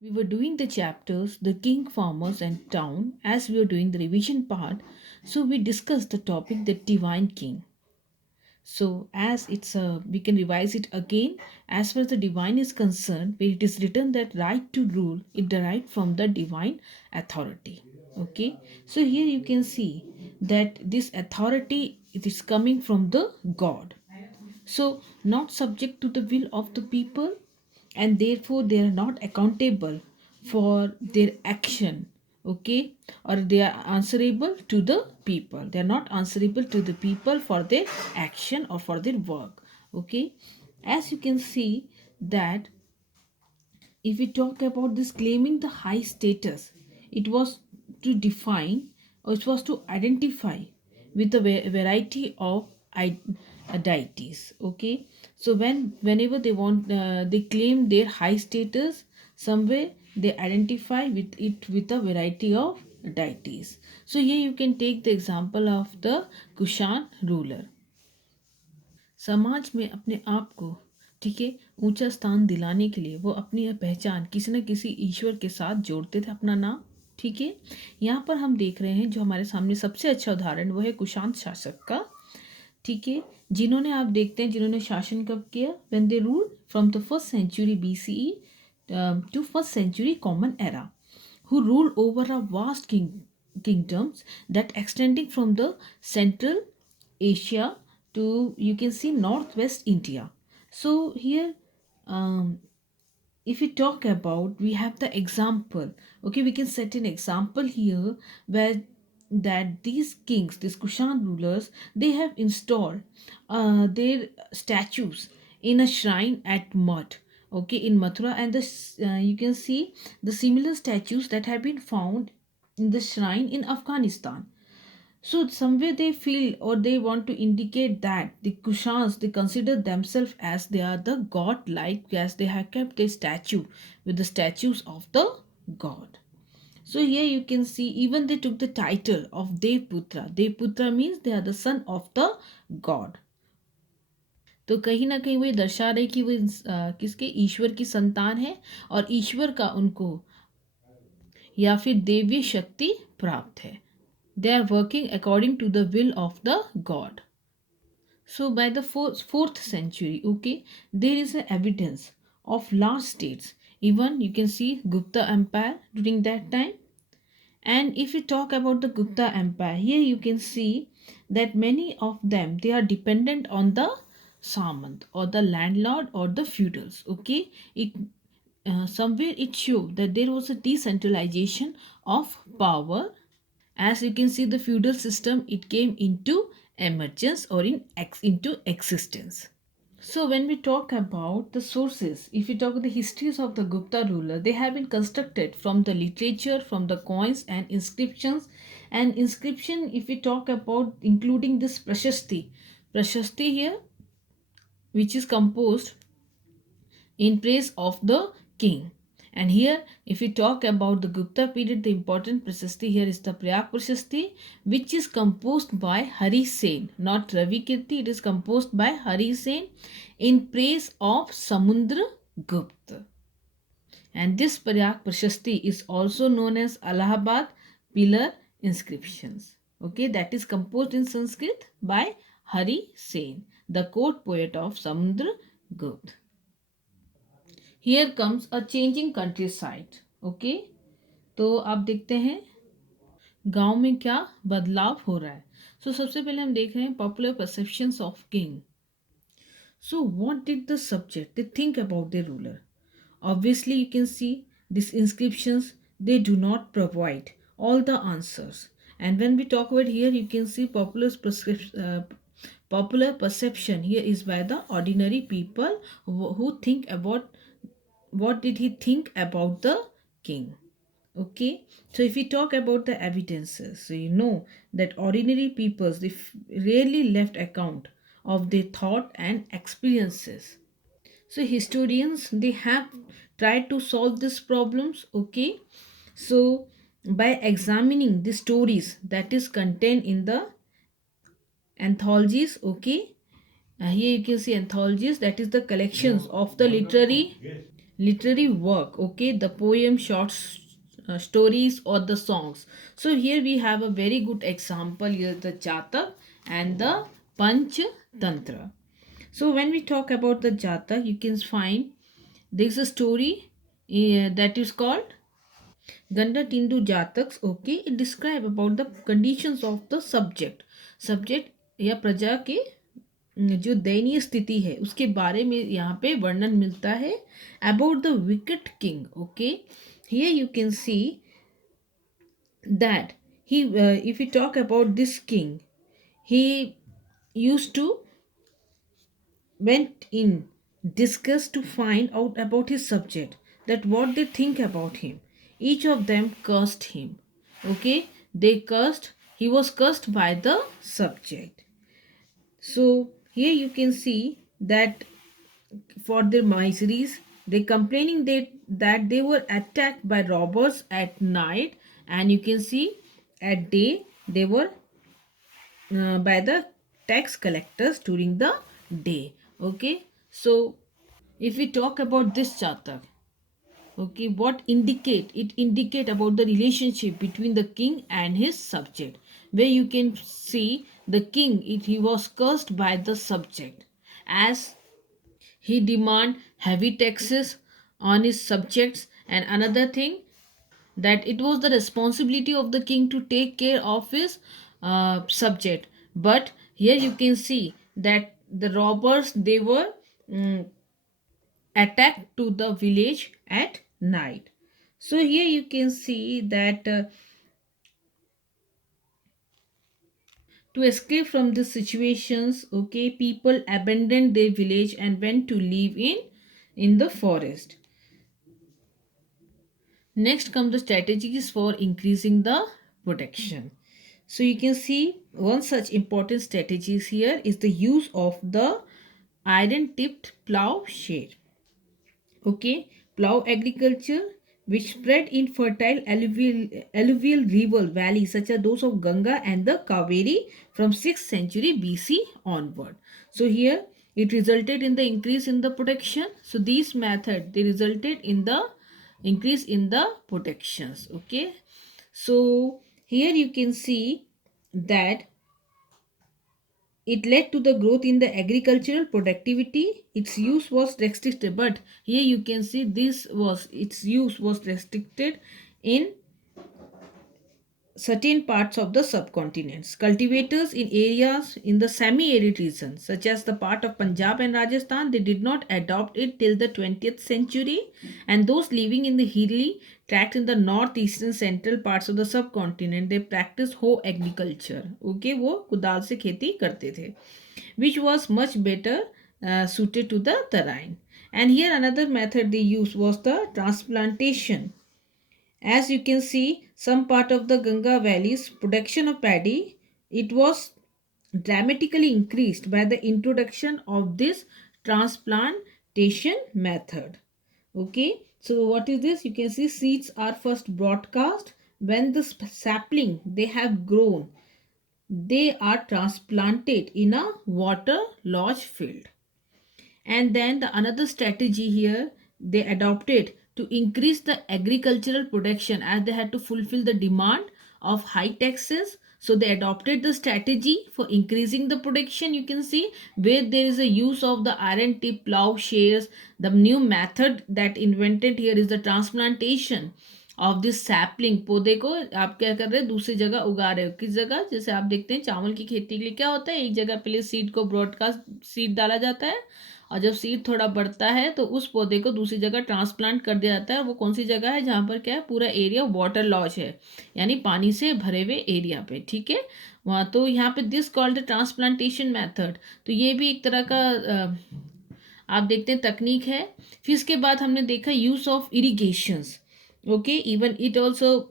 We were doing the chapters, the king, farmers, and town, as we were doing the revision part. So we discussed the topic, the divine king. So as it's a, we can revise it again. As far as the divine is concerned, where it is written that right to rule, it derived from the divine authority. Okay. So here you can see that this authority it is coming from the God. So not subject to the will of the people, and therefore they are not accountable for their action. Okay, or they are answerable to the people, they are not answerable to the people for their action or for their work. Okay, as you can see that if we talk about this claiming the high status, it was to define, or it was to identify with a variety of deities. Okay, so whenever they want, they claim their high status, somewhere they identify with it with a variety of deities. So here you can take the example of the Kushan ruler. समाज में अपने आप को, ठीक है, ऊंचा स्थान दिलाने के लिए वो अपनी पहचान किसी न किसी ईश्वर के साथ जोड़ते थे, अपना नाम। ठीक है, यहाँ पर हम देख रहे हैं जो हमारे सामने सबसे अच्छा उदाहरण वो है कुशांत शासक का। ठीक है, जिन्होंने, आप देखते हैं, जिन्होंने शासन कब किया, when they rule from the first century BCE to first century common era, who ruled over a vast kingdoms that extending from the central Asia to, you can see, northwest India. So here, um, if we talk about, we have the example. Okay, we can set an example here where that these kings, these Kushan rulers, they have installed their statues in a shrine at Mud, okay, in Mathura, and this you can see the similar statues that have been found in the shrine in Afghanistan. So somewhere they feel, or they want to indicate that the Kushans, they consider themselves as they are the god like, as they have kept a statue with the statues of the god. So here you can see even they took the title of Devputra. Devputra means they are the son of the god. तो कहीं ना कहीं वो ये दर्शा रहे कि वो किसके, ईश्वर की संतान है, और ईश्वर का उनको या फिर देवी शक्ति प्राप्त है. They are working according to the will of the god. So by the fourth century, okay, there is a evidence of large states. Even you can see Gupta Empire during that time. And if we talk about the Gupta Empire, here you can see that many of them, they are dependent on the Samant or the landlord or the feudals. Okay, it somewhere it showed that there was a decentralization of power. As you can see, the feudal system, it came into emergence or into existence. So when we talk about the sources, if we talk about the histories of the Gupta ruler, they have been constructed from the literature, from the coins and inscriptions. And inscription, if we talk about including this Prashasti here, which is composed in praise of the king. And here, if we talk about the Gupta period, the important Prashasti here is the Prayag Prashasti, which is composed by Hari Sen, not Ravi Kirti. It is composed by Hari Sen in praise of Samudra Gupta. And this Prayag Prashasti is also known as Allahabad Pillar Inscriptions. Okay, that is composed in Sanskrit by Hari Sen, the court poet of Samudra Gupta. Here comes a changing countryside. Okay, तो आप देखते हैं गांव में क्या बदलाव हो रहा है. सो सबसे पहले हम देख रहे हैं popular perceptions of king. So what did the subject they think about the ruler. Obviously, you can see these inscriptions, they do not provide all the answers. And when we talk about here, you can see popular perception here is by the ordinary people who think about what did he think about the king. Okay, so if we talk about the evidences, so you know that ordinary peoples, they rarely left account of their thought and experiences. So historians, they have tried to solve these problems. Okay, so by examining the stories that is contained in the anthologies. Okay, here you can see anthologies, that is the collections of the literary literary work, okay, the poem, short stories, or the songs. So here we have a very good example here, the Jatak and the Panch Tantra. So when we talk about the Jatak, you can find there's a story that is called Ganda Tindu Jataks. Okay, it describe about the conditions of the subject या प्रजा के जो दयनीय स्थिति है उसके बारे में यहाँ पे वर्णन मिलता है about the wicket king. Okay, here you can see that he if we talk about this king, he used to went in disgust to find out about his subject, that what they think about him. Each of them cursed him. Okay, they cursed, he was cursed by the subject. So here you can see that for their miseries, they complaining that they were attacked by robbers at night, and you can see at day they were by the tax collectors during the day. Okay, so if we talk about this Chatak, okay, what indicate it indicate about the relationship between the king and his subject, where you can see the king, he was cursed by the subject as he demand heavy taxes on his subjects. And another thing, that it was the responsibility of the king to take care of his subject. But here you can see that the robbers, they were mm, attacked to the village at night. So here you can see that to escape from these situations, okay, people abandoned their village and went to live in the forest. Next come the strategies for increasing the protection. So you can see one such important strategies here is the use of the iron tipped plow share. Okay, plow agriculture which spread in fertile alluvial river valleys such as those of Ganga and the Kaveri from 6th century BC onward. So here it resulted in the increase in the protection. So these method, they resulted in the increase in the protections. Okay, so here you can see that it led to the growth in the agricultural productivity. Its use was restricted, but here you can see this was its use was restricted in certain parts of the subcontinents. Cultivators in areas in the semi-arid regions, such as the part of Punjab and Rajasthan, they did not adopt it till the 20th century. And those living in the hilly tract in the northeastern central parts of the subcontinent, they practiced hoe agriculture. Okay, वो कुदाल से खेती करते थे, which was much better suited to the terrain. And here another method they used was the transplantation. As you can see, some part of the Ganga Valley's production of paddy, it was dramatically increased by the introduction of this transplantation method. Okay, so what is this? You can see seeds are first broadcast when the sapling they have grown. They are transplanted in a water lodge field. And then the another strategy here they adopted to increase the agricultural production, as they had to fulfill the demand of high taxes. So they adopted the strategy for increasing the production. You can see where there is a use of the iron tip plow shares. The new method that invented here is the transplantation of this sapling. पौधे को आप क्या कर रहे हैं, दूसरी जगह उगा रहे हो. किस जगह, जैसे आप देखते हैं चावल की खेती के लिए क्या होता है, एक जगह पहले सीड को ब्रॉडकास्ट सीड डाला जाता है, और जब सीड थोड़ा बढ़ता है तो उस पौधे को दूसरी जगह ट्रांसप्लांट कर दिया जाता है. और वो कौन सी जगह है, जहाँ पर क्या है, पूरा एरिया वाटर लॉज है, यानी पानी से भरे हुए एरिया पे. ठीक है, वहाँ तो यहाँ पे this called the transplantation method. तो ये भी एक तरह का आप देखते हैं तकनीक है. फिर इसके बाद हमने देखा use of irrigations. Okay, even it also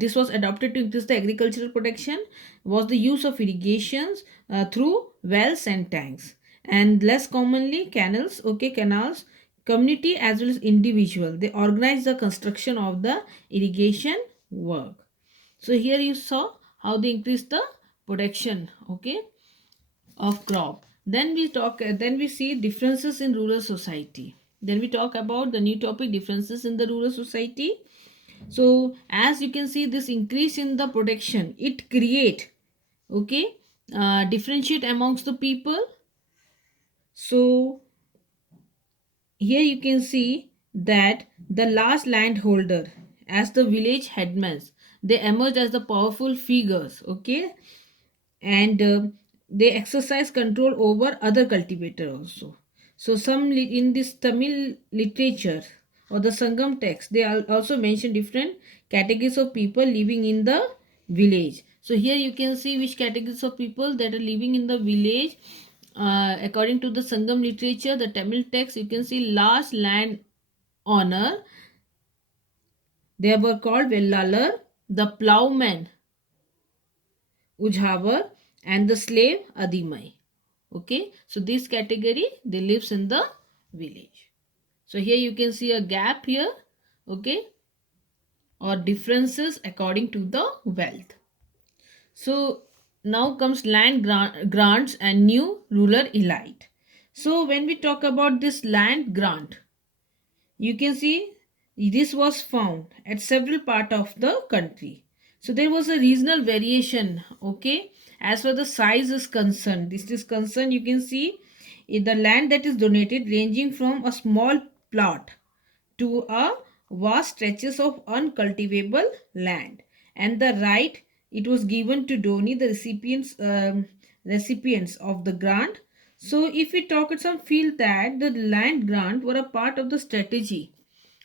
this was adopted to increase the agricultural production, was the use of irrigations through wells and tanks, and less commonly canals. Okay, canals, community as well as individual, they organize the construction of the irrigation work. So here you saw how they increase the production, okay, of crop. Then we see differences in rural society. Then we talk about the new topic, differences in the rural society. So as you can see, this increase in the protection, it create, okay, differentiate amongst the people. So here you can see that the last landholder as the village headmen, they emerged as the powerful figures, okay, and they exercise control over other cultivator also. So in this Tamil literature or the Sangam text, they also mention different categories of people living in the village. So here you can see which categories of people that are living in the village. According to the Sangam literature, the Tamil text, you can see last land owner, they were called Vellalar, the plowman Ujhavar, and the slave Adimai. Okay, so this category, they lives in the village. So here you can see a gap here, okay, or differences according to the wealth. So now comes land grants and new rural elite. So when we talk about this land grant, you can see this was found at several part of the country. So there was a regional variation, okay, as far the size is concerned. This is concerned, you can see the land that is donated ranging from a small plot to a vast stretches of uncultivable land, and the right, it was given to donee the recipients of the grant. So if we talk, some feel that the land grant were a part of the strategy.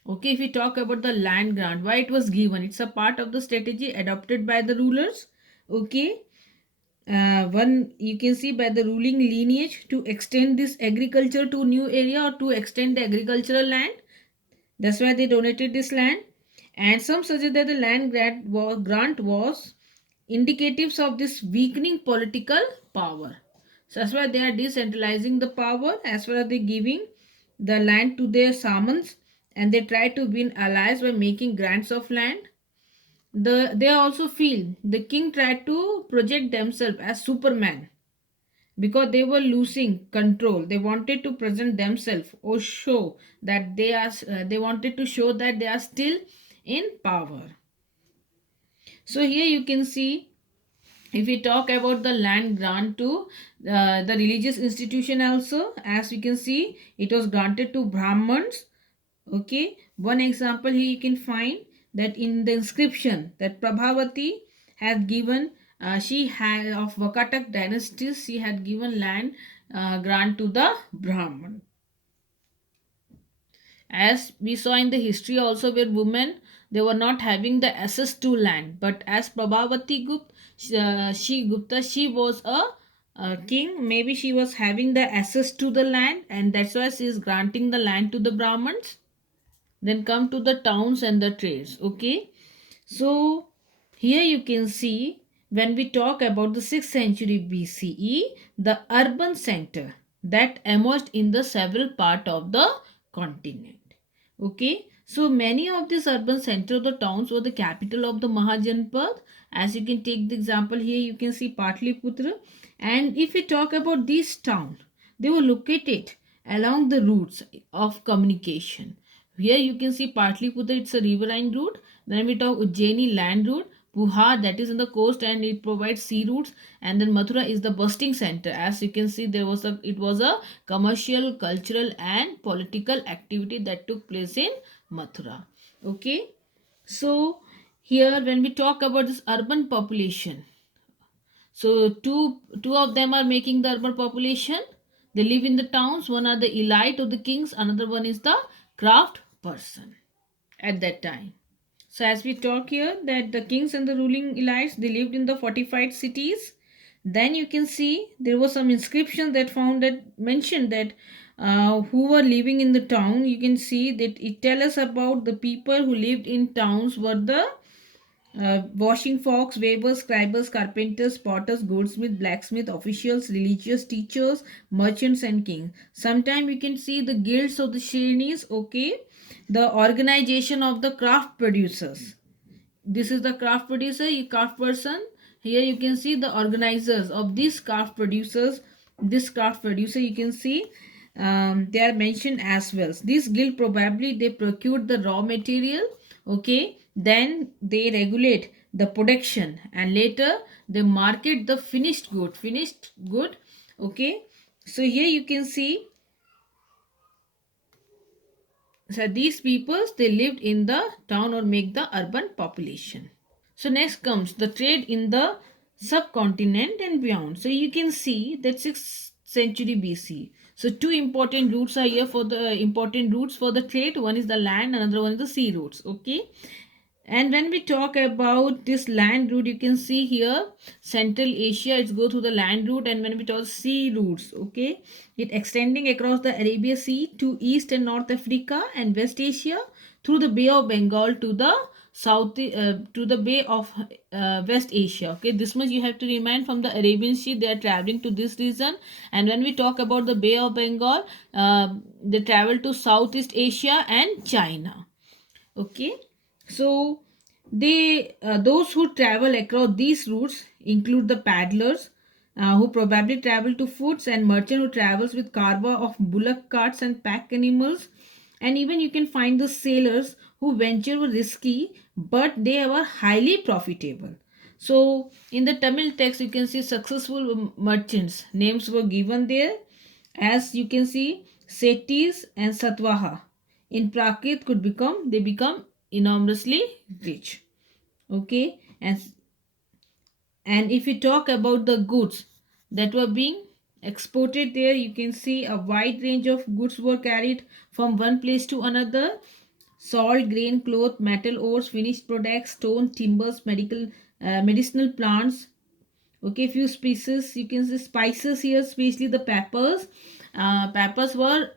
Okay, if we talk about the land grant, why it was given, it's a part of the strategy adopted by the rulers. Okay, one, you can see, by the ruling lineage to extend this agriculture to new area or to extend the agricultural land. That's why they donated this land. And some suggest that the land grant was indicatives of this weakening political power. So that's why they are decentralizing the power, as well as they giving the land to their shamans, and they try to win allies by making grants of land. They also feel the king tried to project themselves as Superman because they were losing control. They wanted to present themselves or show that they wanted to show that they are still in power. So here you can see, if we talk about the land grant to the religious institution also, as we can see, it was granted to Brahmins. Okay, one example here you can find that in the inscription that Prabhavati had given, she had of Vakatak dynasty, she had given land grant to the Brahman. As we saw in the history also, where women, they were not having the access to land, but as Prabhavati Gupta, she was a king, maybe she was having the access to the land, and that's why she is granting the land to the Brahmins. Then come to the towns and the trades. Okay, so here you can see, when we talk about the 6th century BCE, the urban center that emerged in the several part of the continent. Okay, so many of these urban center of the towns were the capital of the Mahajanpad. As you can take the example here, you can see Patliputra. And if we talk about this town, they were located along the routes of communication. Here you can see Patliputra, it's a riverine route. Then we talk Ujjaini land route, Puha, that is in the coast and it provides sea routes, and then Mathura is the bursting center. As you can see, it was a commercial, cultural, and political activity that took place in Mathura. Okay, so here when we talk about this urban population, so two of them are making the urban population. They live in the towns. One are the elite of the kings, another one is the craft person at that time. So as we talk here, that the kings and the ruling elites, they lived in the fortified cities. Then you can see there was some inscription that found that mentioned that who were living in the town. You can see that it tell us about the people who lived in towns were the washing folks, weavers, scribers, carpenters, potters, goldsmith, blacksmith, officials, religious teachers, merchants, and kings. Sometimes you can see the guilds of the Shainis, okay, the organization of the craft producers. This is the craft producer, craft person. Here you can see the organizers of these craft producers. This craft producer, you can see they are mentioned as well. This guild probably they procured the raw material, okay, then they regulate the production, and later they market the finished good, okay. So here you can see, so these peoples they lived in the town or make the urban population. So next comes the trade in the subcontinent and beyond. So you can see that 6th century BC. So two important routes are here for the important routes for the trade. One is the land, another one is the sea routes. Okay. And when we talk about this land route, you can see here Central Asia, it's go through the land route, and when we talk sea routes, okay, it extending across the Arabia Sea to East and North Africa and West Asia through the Bay of Bengal to the south to the Bay of West Asia. Okay, this much you have to remind from the Arabian Sea. They are traveling to this region, and when we talk about the Bay of Bengal, they travel to Southeast Asia and China. Okay, so they those who travel across these routes include the paddlers, who probably travel to foods, and merchant who travels with cargo of bullock carts and pack animals, and even you can find the sailors who venture were risky but they were highly profitable. So in the Tamil text you can see successful merchants names were given there, as you can see Setis and Satwaha in Prakrit could become enormously rich. Okay, and if we talk about the goods that were being exported there, you can see a wide range of goods were carried from one place to another: salt, grain, cloth, metal, ores, finished products, stone, timbers, medicinal plants. Okay, few species you can see spices here, especially the peppers. Peppers were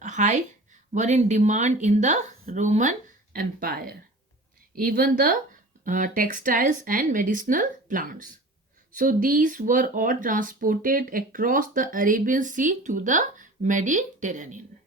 in demand in the Roman Empire. Even the textiles and medicinal plants. So these were all transported across the Arabian Sea to the Mediterranean.